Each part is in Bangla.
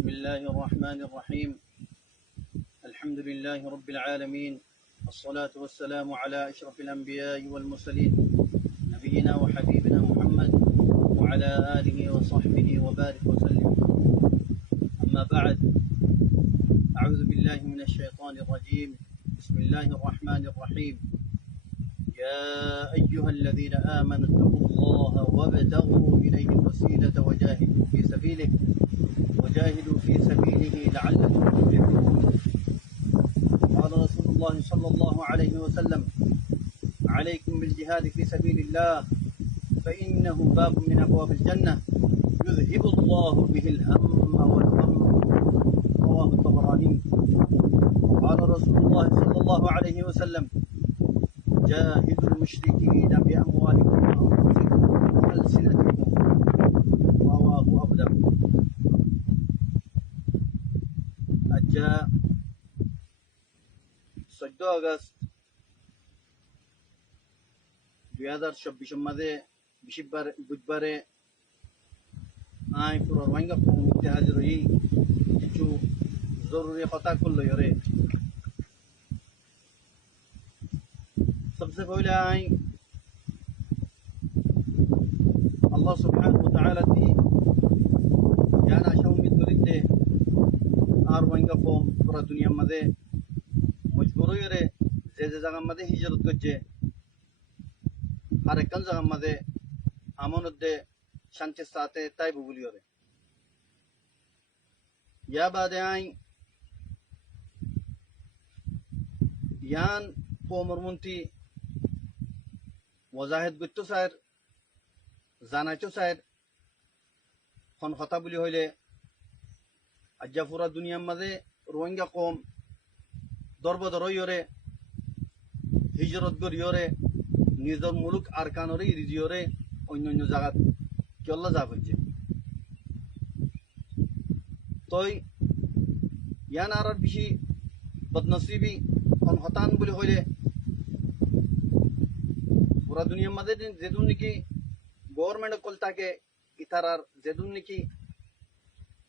بسم الله الرحمن الرحيم. الحمد لله رب العالمين، الصلاة والسلام على أشرف الأنبياء والمرسلين، نبينا وحبيبنا محمد وعلى آله وصحبه وبارك وسلم. أما بعد، أعوذ بالله من الشيطان الرجيم. بسم الله الرحمن الرحيم. يا أيها الذين آمنوا اتقوا الله وابتغوا إليه الوسيلة وجاهدوا في سبيله لعلكم تفلحون. قال رسول الله صلى الله عليه وسلم: عليكم بالجهاد في سبيل الله فإنه باب من أبواب الجنة يذهب الله به الهم والغم. رواه الطبراني. قال رسول الله صلى الله عليه وسلم: جاهدوا المشركين بأموالكم وأنفسكم وألسنتكم. رواه أبو داود. আজ্জা 14 আগস্ট 2024 মাঝে বুধবারে পুরো রোহিঙ্গা কমিউনিটি হাজির হই কিছু জরুরি কথা করলো রে। सबसे पहले अल्लाह सुब्हानहु व तआला ती ज्ञान आशा उम्मीद करिते আর রোহিঙ্গা কম পুরো দুনিয়ার মাঝে মজবুর হয়ে যে জায়গার মাঝে হিজরত করছে আর একখান জায়গার মাঝে আমনদে শান্তির সাথে তাই বলি ওরে ইয়া বাদে ইয়ান কমরমন্ত্রী ওয়াজাহিদ গুত্তু স্যার জানাইতো স্যার খন কথা বলি হইলে আজ্জা পুরা দুনিয়ার মাঝে রোহিঙ্গা কম দরবদর ইয়রে হিজরত করিয়রে নিজের মুলুক আরকানরে ইরিজিয়রে অন্য অন্য জায়গাত কেল্লা যা হচ্ছে তই ইয়ান আর বেশি বদনসিবি খন হতান বলি হইলে পুরা দুনিয়ার মাঝে যেদুন নাকি গভর্নমেন্ট কল থাকে ইতারার যেদুন নাকি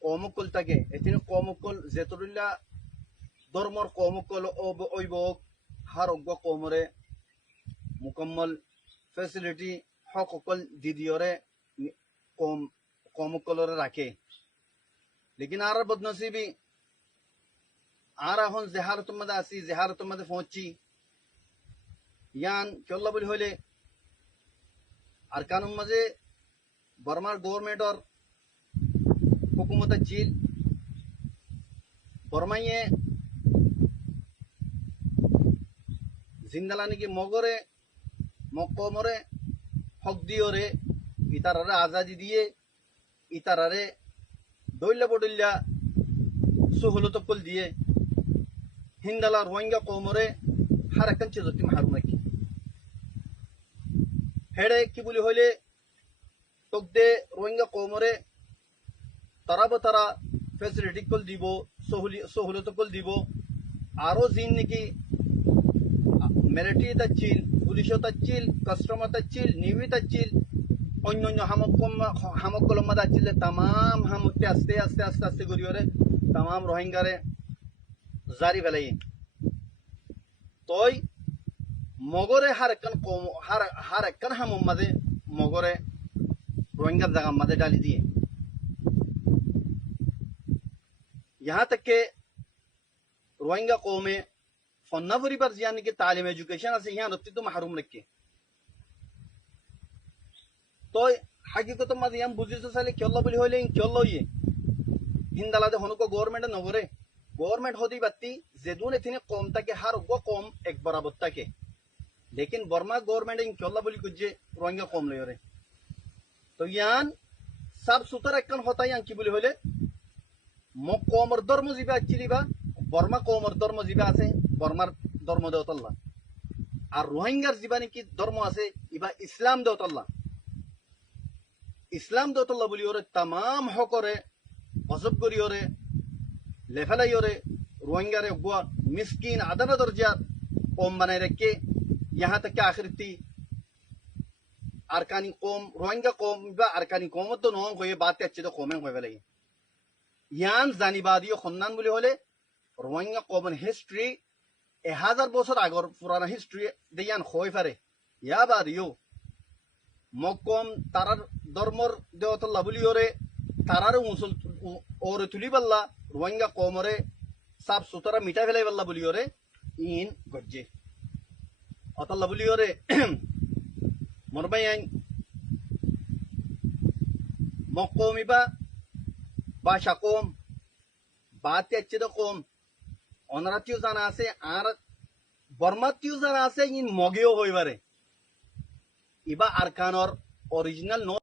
কমকল থাকে এদিন কমকল যেতরিল্লা ধর্মর কমকল অভিভাবক হার অজ্ঞ কমরে মুকম্মল ফেসিলিটি হক অকল দিদিওরে কমকলরে রাখে। লেকিন আর বদনসিবি আর এখন জেহারতের মধ্যে আসি জেহারতের মধ্যে পৌঁছছি ইয়ান চল্লা বলি হইলে আর কানুন মাঝে বর্মার গভর্নমেন্টর হুকুমত চিল বর্মাইয়ে জিন্দালা নাকি মগরে মকমরে হক দিওরে ইতারারে আজাদি দিয়ে ইতারারে দৈল্লা বডল্লা সুহলত কল দিয়ে হিন্দালা রোহিঙ্গা কমরে হারাকান চেজতি মাহারুম নাকি হেড়ে কি বলি হইলে তোক দে রোহিঙ্গা কমরে তারা তারা ফেসিলিটি কল দিব সহুলত কল দিব আরো জিন নাকি মিলিটারি তাচ্ছিল পুলিশ তাচ্ছিল কাস্টমার তাচ্ছিল নিউই তাচ্ছিল অন্য অন্য হামকলম মাদা আছিল তাম হামতে আস্তে আস্তে আস্তে আস্তে করিওরে তাম রোহিঙ্গারে জারি ফেলাই তই মগরে হার একখান হামম মাঝে মগরে রোহিঙ্গার জায়গার মাঝে ডালি দিয়ে यहाँ तक के रोहिंगा कौमे फन्ना परिवार यानी कि तालीम एजुकेशन से यहाँ रत्ती तो महरूम रखे तो हकीकत मत यहाँ बुझी तो साले क्यों बोली होले क्यों ये हिंदाला दे होने को गवर्नमेंट नगरे गवर्नमेंट होती बत्ती जेदून इतने कौम तक के हर वो कौम एक बराबर तक है लेकिन बर्मा गवर्नमेंट इन क्यों बोली कुछ रोहिंगा कौम ले रहे तो यहाँ सब सुतर एक होता है यहाँ की बोली होले কমর ধর্ম জিবা চিলিবা বর্মা কমর ধর্ম জিবা আছে বর্মার ধর্ম দেওতল্লা আর রোহিঙ্গার জিবা নাকি ধর্ম আছে ইবা ইসলাম দেওতল্লা বলি ওরে তাম হকরে হজব করি ওরে লেফেলাই ওরে রোহিঙ্গারে গুয়া মিসকিন আদানা দরজার কম বানাই রেখে ইহা থেকে আখরিতি আরকানি কম রোহিঙ্গা কম বা আরকানি কমত তো নয় হয়ে বাদ কাচ্ছে তো কমে হয়ে ফেলে ইয়ান জানিবাদীয় সন্ধান বুলি হলে রোহিঙ্গা কমন হিস্ট্রি 1000 বছর আগর পুরানা হিস্ট্রি দেয়ান হয়ে পারে ইয়া বাদিও মকম তারার ধর্মর দেওতল্লা বুলি ওরে তারার মুসল ওরে তুলি পাল্লা রোহিঙ্গা কমরে সাফ সুতরা মিটা ফেলাই পাল্লা বুলি ওরে ইন গজ্জে অতল্লা বুলি ওরে মরবাই আইন মকমিবা বাসা কম বাতে আচ্ছেদ কম অনারাতিও জানা আছে আর বর্মাতিও জানা আছে ইন মগেও হইবারে ইবা আরকানর অরিজিনাল